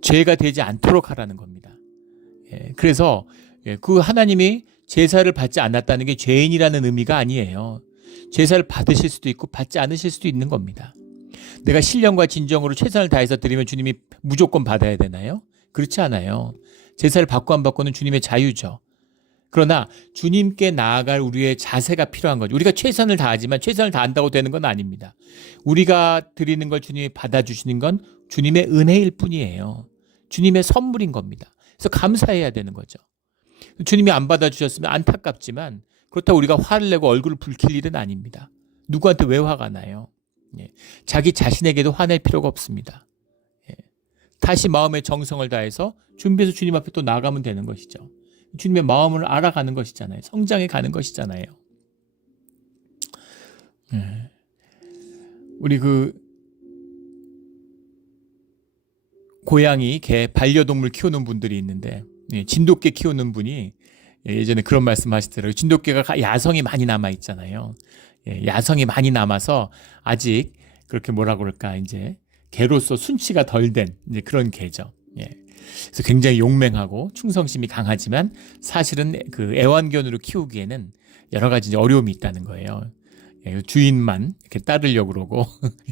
죄가 되지 않도록 하라는 겁니다. 그래서 그 하나님이 제사를 받지 않았다는 게 죄인이라는 의미가 아니에요. 제사를 받으실 수도 있고 받지 않으실 수도 있는 겁니다. 내가 신령과 진정으로 최선을 다해서 드리면 주님이 무조건 받아야 되나요? 그렇지 않아요. 제사를 받고 안 받고는 주님의 자유죠. 그러나 주님께 나아갈 우리의 자세가 필요한 거죠. 우리가 최선을 다하지만 최선을 다한다고 되는 건 아닙니다. 우리가 드리는 걸 주님이 받아주시는 건 주님의 은혜일 뿐이에요. 주님의 선물인 겁니다. 그래서 감사해야 되는 거죠. 주님이 안 받아주셨으면 안타깝지만 그렇다고 우리가 화를 내고 얼굴을 붉힐 일은 아닙니다. 누구한테 왜 화가 나요? 예. 자기 자신에게도 화낼 필요가 없습니다. 예. 다시 마음의 정성을 다해서 준비해서 주님 앞에 또 나가면 되는 것이죠. 주님의 마음을 알아가는 것이잖아요. 성장해 가는 것이잖아요. 예. 우리 고양이, 개, 반려동물 키우는 분들이 있는데, 예, 진돗개 키우는 분이 예전에 그런 말씀 하시더라고요. 진돗개가 야성이 많이 남아 있잖아요. 예, 야성이 많이 남아서 아직 그렇게 뭐라 그럴까, 이제 개로서 순치가 덜 된 이제 그런 개죠. 예. 그래서 굉장히 용맹하고 충성심이 강하지만 사실은 그 애완견으로 키우기에는 여러 가지 어려움이 있다는 거예요. 예, 주인만 이렇게 따르려고 그러고,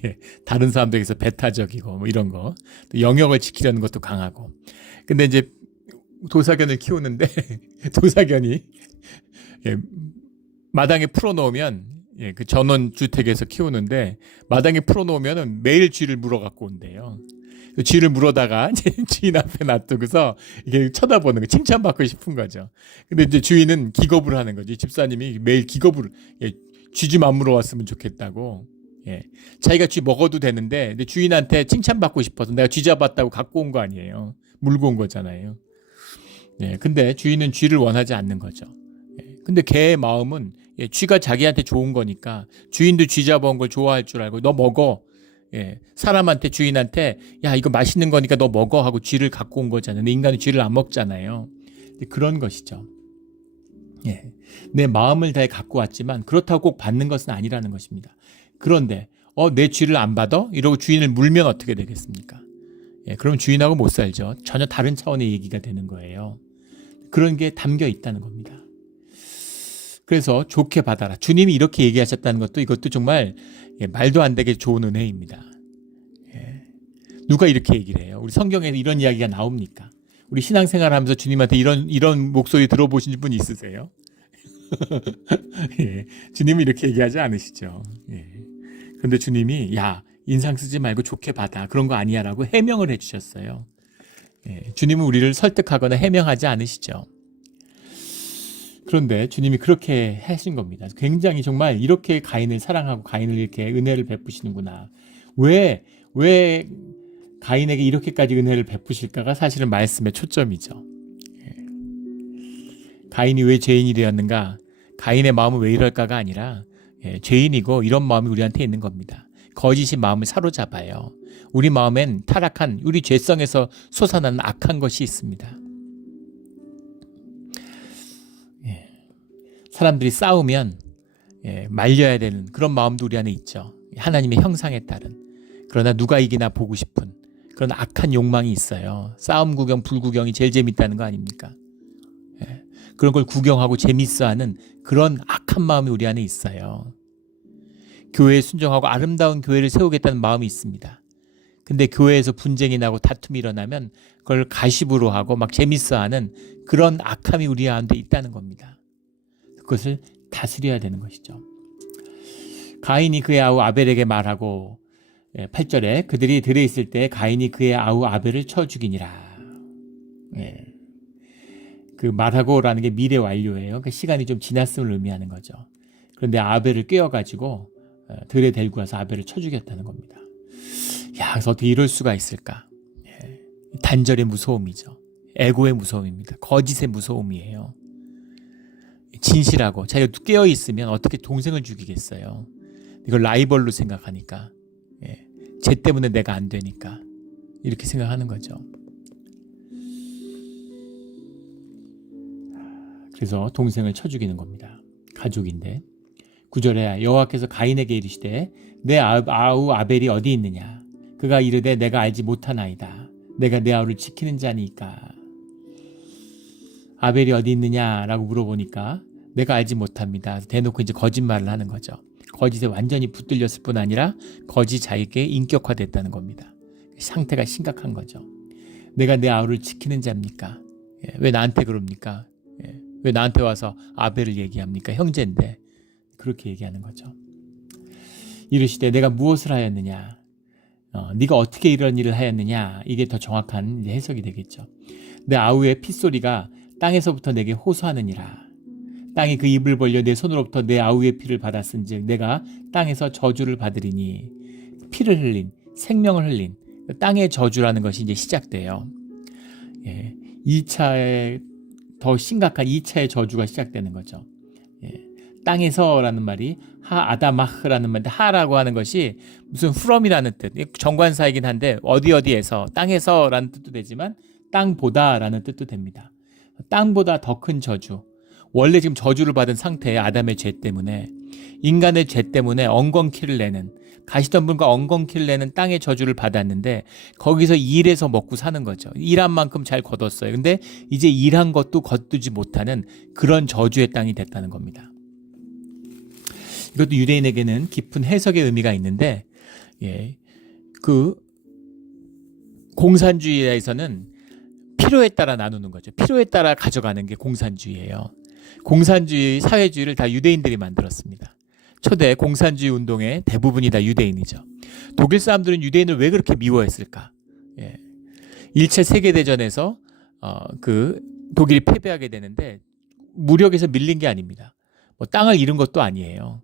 예, 다른 사람들에게서 배타적이고, 뭐 이런 거. 또 영역을 지키려는 것도 강하고. 근데 이제 도사견을 키우는데, 도사견이, 예, 마당에 풀어놓으면, 예, 그 전원주택에서 키우는데, 마당에 풀어놓으면 매일 쥐를 물어갖고 온대요. 쥐를 물어다가 이제 주인 앞에 놔두고서 이게 쳐다보는 거, 칭찬받고 싶은 거죠. 근데 이제 주인은 기겁을 하는 거지. 집사님이 매일 기겁을, 예, 쥐 좀 안 물어왔으면 좋겠다고. 예. 자기가 쥐 먹어도 되는데 근데 주인한테 칭찬받고 싶어서 내가 쥐 잡았다고 갖고 온 거 아니에요. 물고 온 거잖아요. 예. 근데 주인은 쥐를 원하지 않는 거죠. 예. 근데 개의 마음은, 예, 쥐가 자기한테 좋은 거니까 주인도 쥐 잡아온 걸 좋아할 줄 알고 너 먹어. 예. 사람한테, 주인한테 야 이거 맛있는 거니까 너 먹어 하고 쥐를 갖고 온 거잖아요. 근데 인간은 쥐를 안 먹잖아요. 그런 것이죠. 예. 내 마음을 다해 갖고 왔지만 그렇다고 꼭 받는 것은 아니라는 것입니다. 그런데 내 쥐를 안 받아? 이러고 주인을 물면 어떻게 되겠습니까? 예, 그럼 주인하고 못 살죠. 전혀 다른 차원의 얘기가 되는 거예요. 그런 게 담겨 있다는 겁니다. 그래서 좋게 받아라. 주님이 이렇게 얘기하셨다는 것도, 이것도 정말, 예, 말도 안 되게 좋은 은혜입니다. 예. 누가 이렇게 얘기를 해요? 우리 성경에 이런 이야기가 나옵니까? 우리 신앙생활 하면서 주님한테 이런 목소리 들어보신 분 있으세요? 예, 주님은 이렇게 얘기하지 않으시죠. 예. 근데 주님이 야 인상 쓰지 말고 좋게 받아, 그런 거 아니야 라고 해명을 해주셨어요. 예, 주님은 우리를 설득하거나 해명하지 않으시죠. 그런데 주님이 그렇게 하신 겁니다. 굉장히 정말 이렇게 가인을 사랑하고 가인을 이렇게 은혜를 베푸시는구나. 왜 가인에게 이렇게까지 은혜를 베푸실까가 사실은 말씀의 초점이죠. 가인이 왜 죄인이 되었는가? 가인의 마음은 왜 이럴까가 아니라, 예, 죄인이고 이런 마음이 우리한테 있는 겁니다. 거짓이 마음을 사로잡아요. 우리 마음엔 타락한, 우리 죄성에서 솟아나는 악한 것이 있습니다. 예. 사람들이 싸우면, 예, 말려야 되는 그런 마음도 우리 안에 있죠. 하나님의 형상에 따른. 그러나 누가 이기나 보고 싶은 그런 악한 욕망이 있어요. 싸움 구경, 불구경이 제일 재밌다는 거 아닙니까? 예. 그런 걸 구경하고 재밌어하는 그런 악한 마음이 우리 안에 있어요. 교회에 순종하고 아름다운 교회를 세우겠다는 마음이 있습니다. 근데 교회에서 분쟁이 나고 다툼이 일어나면 그걸 가십으로 하고 막 재밌어하는 그런 악함이 우리 안에 있다는 겁니다. 그것을 다스려야 되는 것이죠. 가인이 그의 아우 아벨에게 말하고, 8절에 그들이 들에 있을 때 가인이 그의 아우 아벨을 쳐 죽이니라. 예. 그 말하고라는 게 미래 완료예요. 그 시간이 좀 지났음을 의미하는 거죠. 그런데 아벨을 꿰어가지고 들에 데리고 와서 아벨을 쳐 죽였다는 겁니다. 야, 그래서 어떻게 이럴 수가 있을까? 예. 단절의 무서움이죠. 에고의 무서움입니다. 거짓의 무서움이에요. 진실하고 자기가 깨어 있으면 어떻게 동생을 죽이겠어요? 이걸 라이벌로 생각하니까, 예. 쟤 때문에 내가 안 되니까 이렇게 생각하는 거죠. 그래서 동생을 쳐 죽이는 겁니다. 가족인데. 9절에 여호와께서 가인에게 이르시되 내 아우 아벨이 어디 있느냐? 그가 이르되 내가 알지 못하나이다. 내가 내 아우를 지키는 자니까. 아벨이 어디 있느냐라고 물어보니까 내가 알지 못합니다. 대놓고 이제 거짓말을 하는 거죠. 거짓에 완전히 붙들렸을 뿐 아니라 거짓 자에게 인격화됐다는 겁니다. 상태가 심각한 거죠. 내가 내 아우를 지키는 자입니까? 예, 왜 나한테 그럽니까? 예, 왜 나한테 와서 아벨을 얘기합니까? 형제인데. 그렇게 얘기하는 거죠. 이르시되 내가 무엇을 하였느냐? 네가 어떻게 이런 일을 하였느냐? 이게 더 정확한 이제 해석이 되겠죠. 내 아우의 핏소리가 땅에서부터 내게 호소하느니라. 땅이 그 입을 벌려 내 손으로부터 내 아우의 피를 받았은즉 내가 땅에서 저주를 받으리니 피를 흘린, 생명을 흘린 땅의 저주라는 것이 이제 시작돼요. 2차의 더 심각한 2차의 저주가 시작되는 거죠. 땅에서라는 말이 아다마흐라는 말인데, 하라고 하는 것이 무슨 프롬이라는 뜻, 정관사이긴 한데 어디에서, 땅에서라는 뜻도 되지만 땅보다라는 뜻도 됩니다. 땅보다 더 큰 저주, 원래 지금 저주를 받은 상태의 아담의 죄 때문에, 인간의 죄 때문에 엉겅퀴를 내는, 가시덤불과 엉겅퀴를 내는 땅의 저주를 받았는데 거기서 일해서 먹고 사는 거죠. 일한 만큼 잘 거뒀어요. 근데 이제 일한 것도 거두지 못하는 그런 저주의 땅이 됐다는 겁니다. 이것도 유대인에게는 깊은 해석의 의미가 있는데, 그 공산주의에서는 필요에 따라 나누는 거죠. 필요에 따라 가져가는 게 공산주의예요. 공산주의, 사회주의를 다 유대인들이 만들었습니다. 초대 공산주의 운동의 대부분이 다 유대인이죠. 독일 사람들은 유대인을 왜 그렇게 미워했을까? 1차 세계대전에서 그 독일이 패배하게 되는데 무력에서 밀린 게 아닙니다. 뭐 땅을 잃은 것도 아니에요.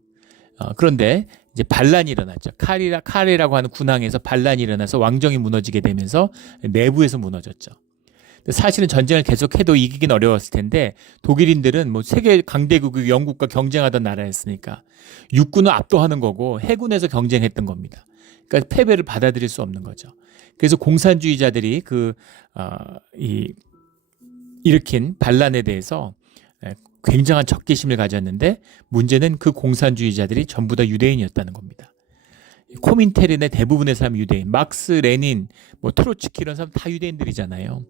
그런데 이제 반란이 일어났죠. 카레라고 하는 군항에서 반란이 일어나서 왕정이 무너지게 되면서 내부에서 무너졌죠. 사실은 전쟁을 계속해도 이기긴 어려웠을 텐데 독일인들은 뭐 세계 강대국이 영국과 경쟁하던 나라였으니까 육군을 압도하는 거고 해군에서 경쟁했던 겁니다. 그러니까 패배를 받아들일 수 없는 거죠. 그래서 공산주의자들이 일으킨 반란에 대해서 굉장한 적개심을 가졌는데, 문제는 그 공산주의자들이 전부 다 유대인이었다는 겁니다. 코민테른의 대부분의 사람이 유대인, 막스, 레닌, 뭐 트로츠키 이런 사람 다 유대인들이잖아요.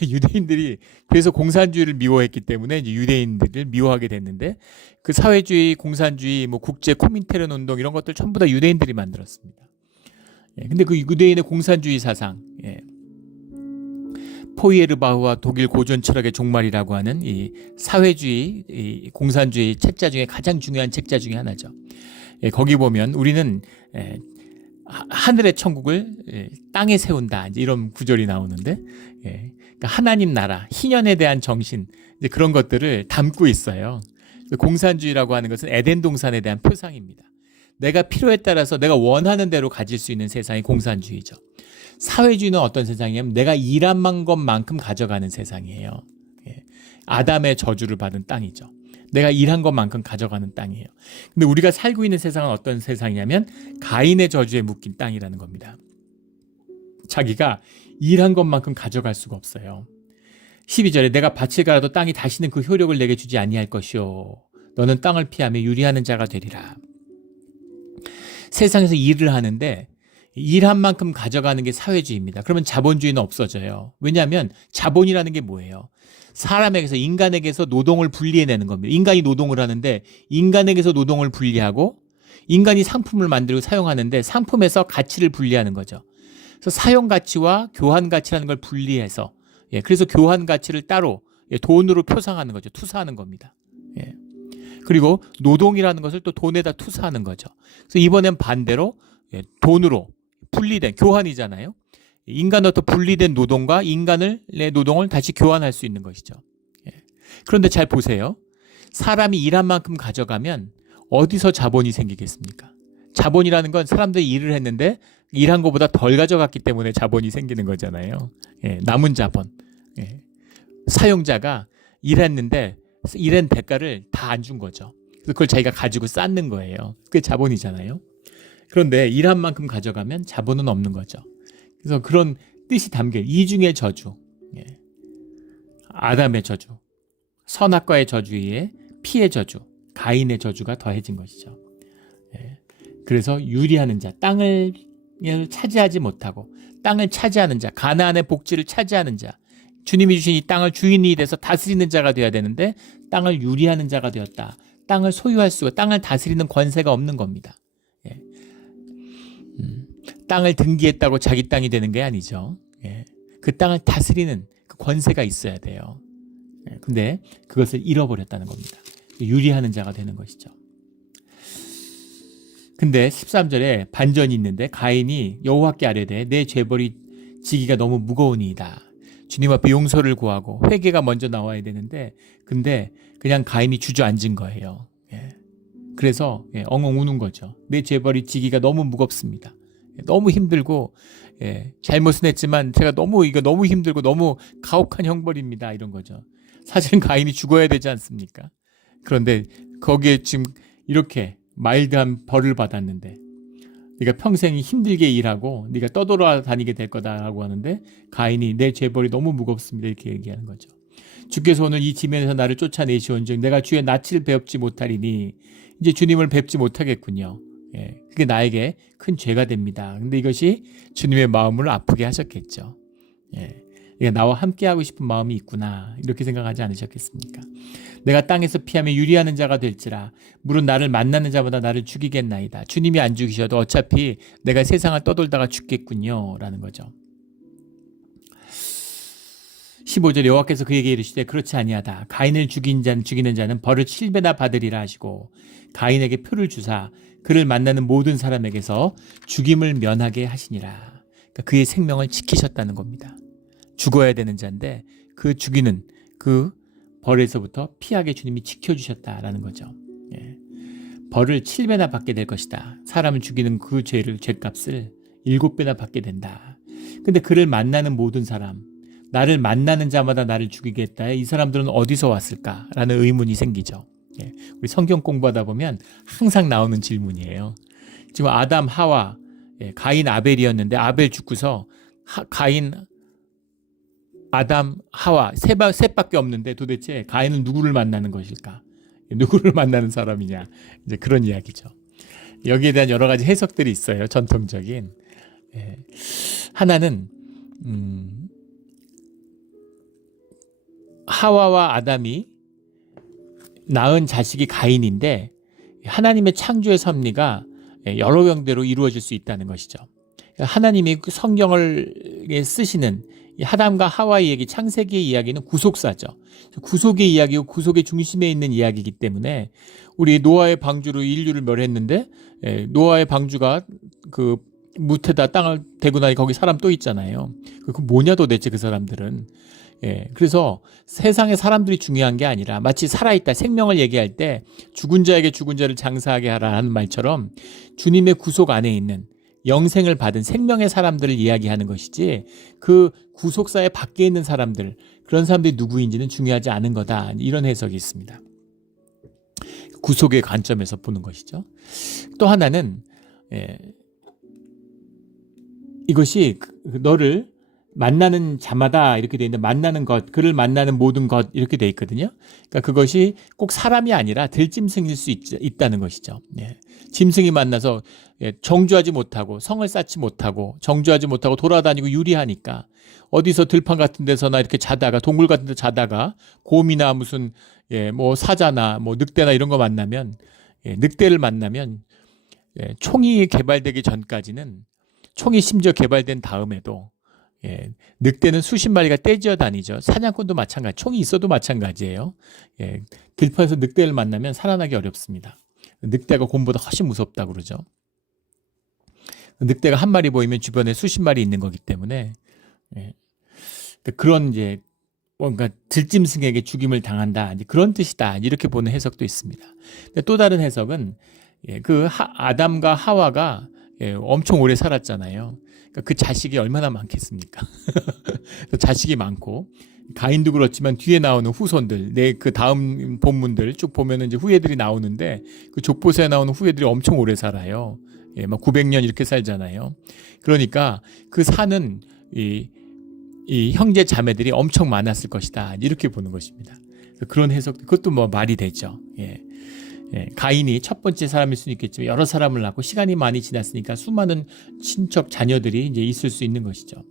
유대인들이 그래서 공산주의를 미워했기 때문에 이제 유대인들을 미워하게 됐는데, 그 사회주의, 공산주의, 뭐 국제 코민테른 운동 이런 것들 전부 다 유대인들이 만들었습니다. 근데 그 유대인의 공산주의 사상, 포이에르바흐와 독일 고전 철학의 종말이라고 하는 이 사회주의, 이 공산주의 책자 중에 가장 중요한 책자 중에 하나죠. 거기 보면 우리는 하늘의 천국을 땅에 세운다, 이제 이런 구절이 나오는데, 그러니까 하나님 나라, 희년에 대한 정신, 이제 그런 것들을 담고 있어요. 공산주의라고 하는 것은 에덴 동산에 대한 표상입니다. 내가 필요에 따라서 내가 원하는 대로 가질 수 있는 세상이 공산주의죠. 사회주의는 어떤 세상이냐면 내가 일한 것만큼 가져가는 세상이에요. 아담의 저주를 받은 땅이죠. 내가 일한 것만큼 가져가는 땅이에요. 근데 우리가 살고 있는 세상은 어떤 세상이냐면 가인의 저주에 묶인 땅이라는 겁니다. 자기가 일한 것만큼 가져갈 수가 없어요. 12절에 내가 밭을 갈아도 땅이 다시는 그 효력을 내게 주지 아니할 것이요, 너는 땅을 피하며 유리하는 자가 되리라. 세상에서 일을 하는데 일한 만큼 가져가는 게 사회주의입니다. 그러면 자본주의는 없어져요. 왜냐하면 자본이라는 게 뭐예요? 사람에게서, 인간에게서 노동을 분리해내는 겁니다. 인간이 노동을 하는데 인간에게서 노동을 분리하고, 인간이 상품을 만들고 사용하는데 상품에서 가치를 분리하는 거죠. 그래서 사용 가치와 교환 가치라는 걸 분리해서, 그래서 교환 가치를 따로 돈으로 표상하는 거죠. 투사하는 겁니다. 그리고 노동이라는 것을 또 돈에다 투사하는 거죠. 그래서 이번엔 반대로 돈으로 분리된 교환이잖아요. 인간으로부터 분리된 노동과 인간의 노동을 다시 교환할 수 있는 것이죠. 그런데 잘 보세요. 사람이 일한 만큼 가져가면 어디서 자본이 생기겠습니까? 자본이라는 건 사람들이 일을 했는데 일한 것보다 덜 가져갔기 때문에 자본이 생기는 거잖아요. 남은 자본. 사용자가 일했는데 일한 대가를 다 안 준 거죠. 그걸 자기가 가지고 쌓는 거예요. 그게 자본이잖아요. 그런데 일한 만큼 가져가면 자본은 없는 거죠. 그래서 그런 뜻이 담겨, 이중의 저주, 아담의 저주, 선악과의 저주에 피의 저주, 가인의 저주가 더해진 것이죠. 그래서 유리하는 자, 땅을 차지하지 못하고 땅을 차지하는 자, 가나안의 복지를 차지하는 자, 주님이 주신 이 땅을 주인이 돼서 다스리는 자가 되어야 되는데 땅을 유리하는 자가 되었다. 땅을 소유할 수가, 땅을 다스리는 권세가 없는 겁니다. 땅을 등기했다고 자기 땅이 되는 게 아니죠. 그 땅을 다스리는 그 권세가 있어야 돼요. 근데 그것을 잃어버렸다는 겁니다. 유리하는 자가 되는 것이죠. 근데 13절에 반전이 있는데, 가인이 여호와께 아뢰되 내 죄벌이 지기가 너무 무거우니이다. 주님 앞에 용서를 구하고 회개가 먼저 나와야 되는데, 근데 그냥 가인이 주저앉은 거예요. 그래서 엉엉 우는 거죠. 내 죄벌이 지기가 너무 무겁습니다. 너무 힘들고 잘못은 했지만 제가 이거 너무 힘들고 너무 가혹한 형벌입니다. 이런 거죠. 사실은 가인이 죽어야 되지 않습니까? 그런데 거기에 지금 이렇게 마일드한 벌을 받았는데 네가 평생 힘들게 일하고 네가 떠돌아다니게 될 거다라고 하는데 가인이 내 죄벌이 너무 무겁습니다. 이렇게 얘기하는 거죠. 주께서 오늘 이 지면에서 나를 쫓아내시온즉 내가 주의 낯을 배웁지 못하리니 이제 주님을 뵙지 못하겠군요. 그게 나에게 큰 죄가 됩니다. 근데 이것이 주님의 마음을 아프게 하셨겠죠. 나와 함께하고 싶은 마음이 있구나 이렇게 생각하지 않으셨겠습니까? 내가 땅에서 피하며 유리하는 자가 될지라 물은 나를 만나는 자보다 나를 죽이겠나이다. 주님이 안 죽이셔도 어차피 내가 세상을 떠돌다가 죽겠군요 라는 거죠. 15절 여호와께서 그에게 이르시되 그렇지 아니하다. 가인을 죽이는 자는 벌을 7배나 받으리라 하시고 가인에게 표를 주사 그를 만나는 모든 사람에게서 죽임을 면하게 하시니라. 그러니까 그의 생명을 지키셨다는 겁니다. 죽어야 되는 자인데 그 죽이는 그 벌에서부터 피하게 주님이 지켜주셨다라는 거죠. 벌을 7배나 받게 될 것이다. 사람을 죽이는 그 죄값을 7배나 받게 된다. 근데 그를 만나는 모든 사람, 나를 만나는 자마다 나를 죽이겠다. 이 사람들은 어디서 왔을까라는 의문이 생기죠. 우리 성경 공부하다 보면 항상 나오는 질문이에요. 지금 아담, 하와, 가인, 아벨이었는데 아벨 죽고서 가인, 아담, 하와 셋밖에 없는데 도대체 가인은 누구를 만나는 것일까? 누구를 만나는 사람이냐? 이제 그런 이야기죠. 여기에 대한 여러 가지 해석들이 있어요. 전통적인. 하나는 하와와 아담이 낳은 자식이 가인인데 하나님의 창조의 섭리가 여러 형태로 이루어질 수 있다는 것이죠. 하나님이 성경을 쓰시는 아담과 하와의 얘기, 창세기의 이야기는 구속사죠. 구속의 이야기고 구속의 중심에 있는 이야기이기 때문에 우리 노아의 방주로 인류를 멸했는데 노아의 방주가 그 무태다 땅을 대고 나니 거기 사람 또 있잖아요. 그 뭐냐 도대체 그 사람들은. 그래서 세상의 사람들이 중요한 게 아니라 마치 살아있다 생명을 얘기할 때 죽은 자에게 죽은 자를 장사하게 하라는 말처럼 주님의 구속 안에 있는 영생을 받은 생명의 사람들을 이야기하는 것이지 그 구속사의 밖에 있는 사람들 그런 사람들이 누구인지는 중요하지 않은 거다. 이런 해석이 있습니다. 구속의 관점에서 보는 것이죠. 또 하나는 이것이 너를 만나는 자마다 이렇게 돼 있는데 만나는 것, 그를 만나는 모든 것 이렇게 돼 있거든요. 그러니까 그것이 꼭 사람이 아니라 들짐승일 수 있다는 것이죠. 짐승이 만나서 정주하지 못하고 성을 쌓지 못하고 정주하지 못하고 돌아다니고 유리하니까 어디서 들판 같은 데서나 이렇게 자다가 동굴 같은 데 자다가 곰이나 무슨 뭐 사자나 뭐 늑대나 이런 거 만나면 늑대를 만나면 총이 개발되기 전까지는 총이 심지어 개발된 다음에도 늑대는 수십 마리가 떼지어 다니죠. 사냥꾼도 마찬가지, 총이 있어도 마찬가지예요. 들판에서 늑대를 만나면 살아나기 어렵습니다. 늑대가 곰보다 훨씬 무섭다고 그러죠. 늑대가 한 마리 보이면 주변에 수십 마리 있는 거기 때문에 그런 이제 뭔가 들짐승에게 죽임을 당한다 그런 뜻이다 이렇게 보는 해석도 있습니다. 또 다른 해석은 아담과 하와가 엄청 오래 살았잖아요. 그러니까 그 자식이 얼마나 많겠습니까? 자식이 많고 가인도 그렇지만 뒤에 나오는 후손들, 그 다음 본문들 쭉 보면은 이제 후예들이 나오는데 그 족보서에 나오는 후예들이 엄청 오래 살아요. 막 900년 이렇게 살잖아요. 그러니까 그 사는 이 형제 자매들이 엄청 많았을 것이다 이렇게 보는 것입니다. 그런 해석, 그것도 뭐 말이 되죠. 가인이 첫 번째 사람일 수는 있겠지만 여러 사람을 낳고 시간이 많이 지났으니까 수많은 친척 자녀들이 이제 있을 수 있는 것이죠.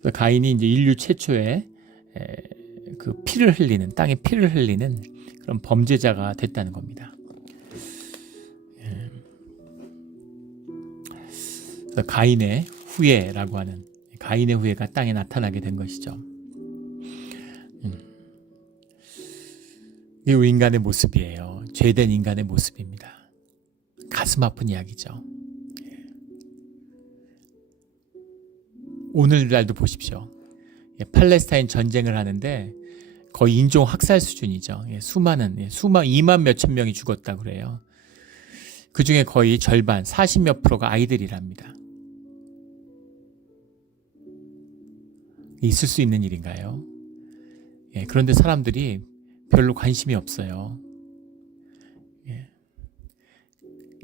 그래서 가인이 이제 인류 최초의 그 피를 흘리는 땅에 피를 흘리는 그런 범죄자가 됐다는 겁니다. 그래서 가인의 후예라고 하는 가인의 후예가 땅에 나타나게 된 것이죠. 이게 인간의 모습이에요. 죄된 인간의 모습입니다. 가슴 아픈 이야기죠. 오늘날도 보십시오. 팔레스타인 전쟁을 하는데 거의 인종 학살 수준이죠. 수많은 2만 몇천 명이 죽었다 그래요. 그 중에 거의 절반 40몇 프로가 아이들이랍니다. 있을 수 있는 일인가요? 그런데 사람들이 별로 관심이 없어요.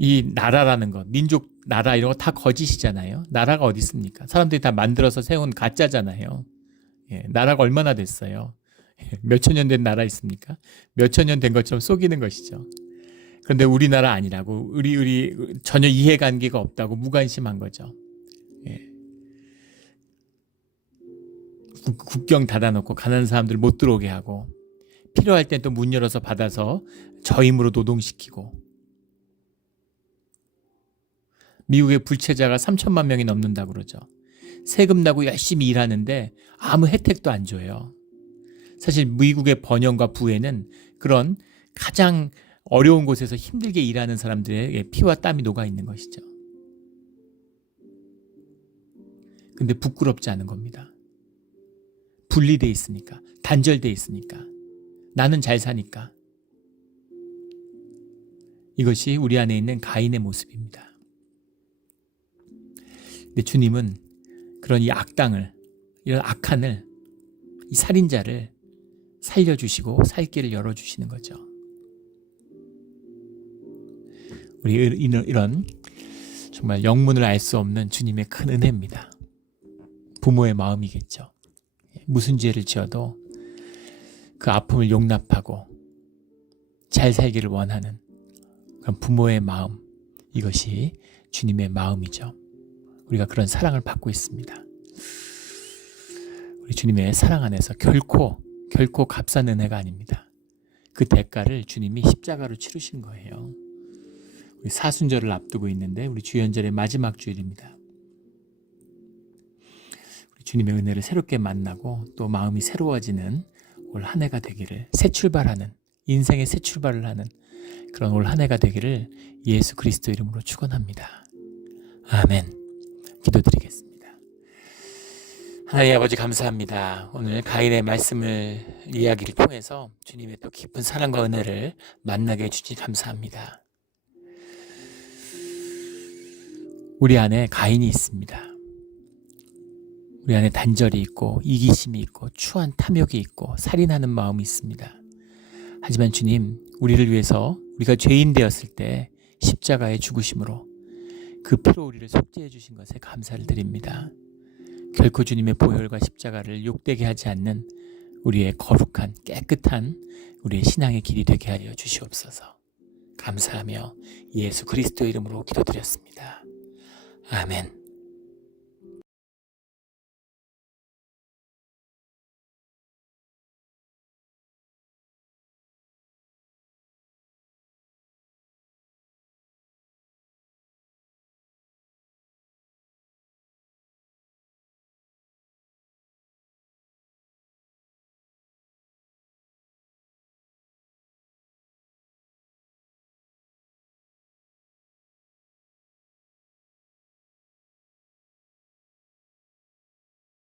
이 나라라는 것, 민족 나라 이런 거 다 거짓이잖아요. 나라가 어디 있습니까? 사람들이 다 만들어서 세운 가짜잖아요. 나라가 얼마나 됐어요? 몇천 년 된 나라 있습니까? 몇천 년 된 것처럼 속이는 것이죠. 그런데 우리나라 아니라고, 우리 전혀 이해관계가 없다고 무관심한 거죠. 국경 닫아놓고 가난한 사람들 못 들어오게 하고, 필요할 땐 또 문 열어서 받아서 저임으로 노동시키고, 미국의 불체자가 3천만 명이 넘는다고 그러죠. 세금 나고 열심히 일하는데 아무 혜택도 안 줘요. 사실 미국의 번영과 부에는 그런 가장 어려운 곳에서 힘들게 일하는 사람들의 피와 땀이 녹아 있는 것이죠. 근데 부끄럽지 않은 겁니다. 분리돼 있으니까, 단절돼 있으니까, 나는 잘 사니까. 이것이 우리 안에 있는 가인의 모습입니다. 근데 주님은 그런 이 악당을, 이런 악한을, 이 살인자를 살려주시고 살 길을 열어주시는 거죠. 우리 이런 정말 영문을 알 수 없는 주님의 큰 은혜입니다. 부모의 마음이겠죠. 무슨 죄를 지어도 그 아픔을 용납하고 잘 살기를 원하는 그런 부모의 마음, 이것이 주님의 마음이죠. 우리가 그런 사랑을 받고 있습니다. 우리 주님의 사랑 안에서 결코 값싼 은혜가 아닙니다. 그 대가를 주님이 십자가로 치르신 거예요. 우리 사순절을 앞두고 있는데 우리 주연절의 마지막 주일입니다. 우리 주님의 은혜를 새롭게 만나고 또 마음이 새로워지는 올 한 해가 되기를, 새 출발하는, 인생의 새 출발을 하는 그런 올 한 해가 되기를 예수 그리스도 이름으로 축원합니다. 아멘. 기도드리겠습니다. 하나님 아버지 감사합니다. 오늘 가인의 말씀을 이야기를 통해서 주님의 또 깊은 사랑과 은혜를 만나게 해주시 감사합니다. 우리 안에 가인이 있습니다. 우리 안에 단절이 있고 이기심이 있고 추한 탐욕이 있고 살인하는 마음이 있습니다. 하지만 주님, 우리를 위해서 우리가 죄인 되었을 때 십자가의 죽으심으로 그 피로 우리를 속죄해 주신 것에 감사를 드립니다. 결코 주님의 보혈과 십자가를 욕되게 하지 않는 우리의 거룩한 깨끗한 우리의 신앙의 길이 되게 하여 주시옵소서. 감사하며 예수 그리스도 이름으로 기도드렸습니다. 아멘.